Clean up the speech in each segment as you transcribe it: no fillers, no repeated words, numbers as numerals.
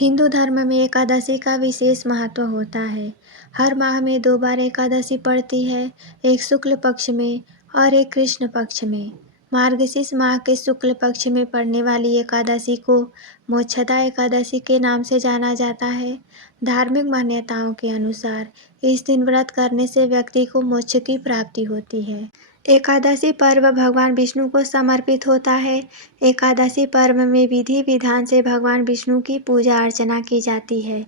हिंदू धर्म में एकादशी का विशेष महत्व होता है। हर माह में 2 बार एकादशी पड़ती है, एक शुक्ल पक्ष में और एक कृष्ण पक्ष में। मार्गशीर्ष माह के शुक्ल पक्ष में पड़ने वाली एकादशी को मोक्षदा एकादशी के नाम से जाना जाता है। धार्मिक मान्यताओं के अनुसार इस दिन व्रत करने से व्यक्ति को मोक्ष की प्राप्ति होती है। एकादशी पर्व भगवान विष्णु को समर्पित होता है। एकादशी पर्व में विधि विधान से भगवान विष्णु की पूजा अर्चना की जाती है।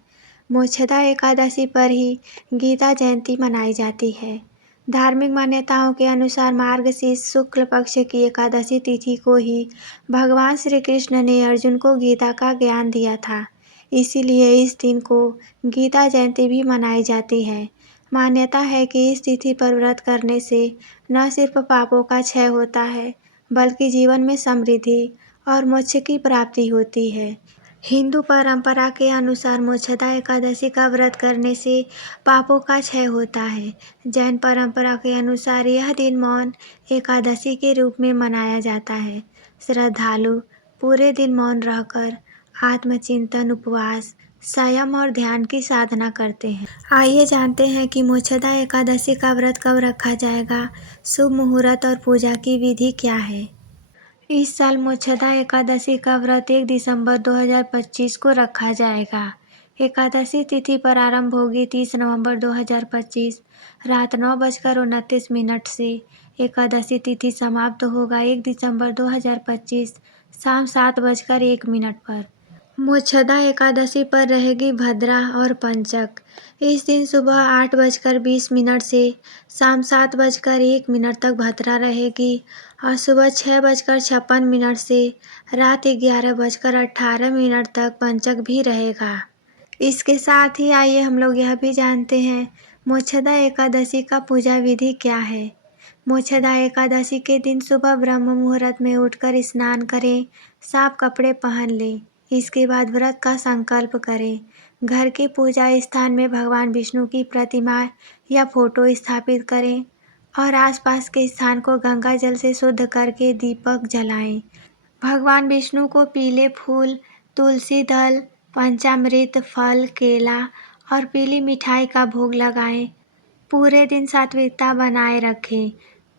मोक्षदा एकादशी पर ही गीता जयंती मनाई जाती है। धार्मिक मान्यताओं के अनुसार मार्गशीर्ष शुक्ल पक्ष की एकादशी तिथि को ही भगवान श्री कृष्ण ने अर्जुन को गीता का ज्ञान दिया था। इसीलिए इस दिन को गीता जयंती भी मनाई जाती है। मान्यता है कि इस तिथि पर व्रत करने से न सिर्फ पापों का क्षय होता है, बल्कि जीवन में समृद्धि और मोक्ष की प्राप्ति होती है। हिंदू परंपरा के अनुसार मोक्षदा एकादशी का व्रत करने से पापों का क्षय होता है। जैन परंपरा के अनुसार यह दिन मौन एकादशी के रूप में मनाया जाता है। श्रद्धालु पूरे दिन मौन रहकर आत्मचिंतन, उपवास, संयम और ध्यान की साधना करते हैं। आइए जानते हैं कि मोक्षदा एकादशी का व्रत कब रखा जाएगा, शुभ मुहूर्त और पूजा की विधि क्या है। इस साल मोक्षदा एकादशी का व्रत 1 दिसंबर 2025 को रखा जाएगा। एकादशी तिथि प्रारंभ होगी 30 नवंबर 2025 रात 9:29 से। एकादशी तिथि समाप्त होगा 1 दिसंबर 2025 शाम 7:01 पर। मोक्षदा एकादशी पर रहेगी भद्रा और पंचक। इस दिन सुबह 8:20 से शाम 7:01 तक भद्रा रहेगी और सुबह 6:56 से रात 11:18 तक पंचक भी रहेगा। इसके साथ ही आइए हम लोग यह भी जानते हैं मोक्षदा एकादशी का पूजा विधि क्या है। मोक्षदा एकादशी के दिन सुबह ब्रह्म मुहूर्त में उठकर स्नान करें, साफ कपड़े पहन लें। इसके बाद व्रत का संकल्प करें। घर के पूजा स्थान में भगवान विष्णु की प्रतिमा या फोटो स्थापित करें और आसपास के स्थान को गंगा जल से शुद्ध करके दीपक जलाएं। भगवान विष्णु को पीले फूल, तुलसी दल, पंचामृत, फल, केला और पीली मिठाई का भोग लगाएं। पूरे दिन सात्विकता बनाए रखें,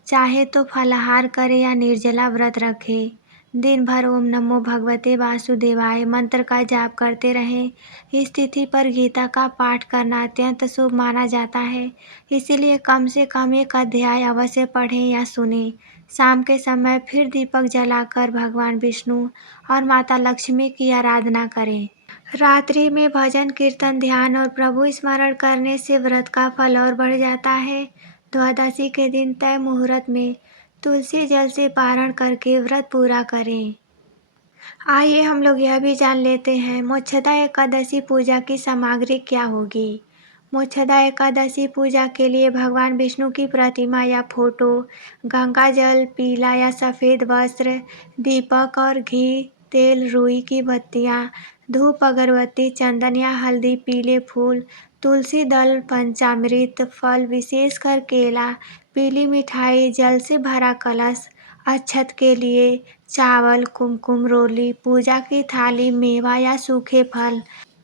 चाहे तो फलाहार करें या निर्जला व्रत रखें। दिन भर ओम नमो भगवते वासुदेवाय मंत्र का जाप करते रहें। इस तिथि पर गीता का पाठ करना अत्यंत शुभ माना जाता है, इसीलिए कम से कम 1 अध्याय अवश्य पढ़ें या सुनें। शाम के समय फिर दीपक जलाकर भगवान विष्णु और माता लक्ष्मी की आराधना करें। रात्रि में भजन, कीर्तन, ध्यान और प्रभु स्मरण करने से व्रत का फल और बढ़ जाता है। द्वादशी के दिन तय मुहूर्त में तुलसी जल से पारण करके व्रत पूरा करें। आइए हम लोग यह भी जान लेते हैं मोक्षदा एकादशी पूजा की सामग्री क्या होगी। मोक्षदा एकादशी पूजा के लिए भगवान विष्णु की प्रतिमा या फोटो, गंगा जल, पीला या सफ़ेद वस्त्र, दीपक और घी, तेल, रुई की बत्तियाँ, धूप, अगरबत्ती, चंदन या हल्दी, पीले फूल, तुलसी दल, पंचामृत, फल विशेषकर केला, पीली मिठाई, जल से भरा कलश, अक्षत के लिए चावल, कुमकुम, रोली, पूजा की थाली, मेवा या सूखे फल।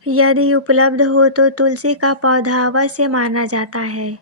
यदि उपलब्ध हो तो तुलसी का पौधा अवश्य माना जाता है।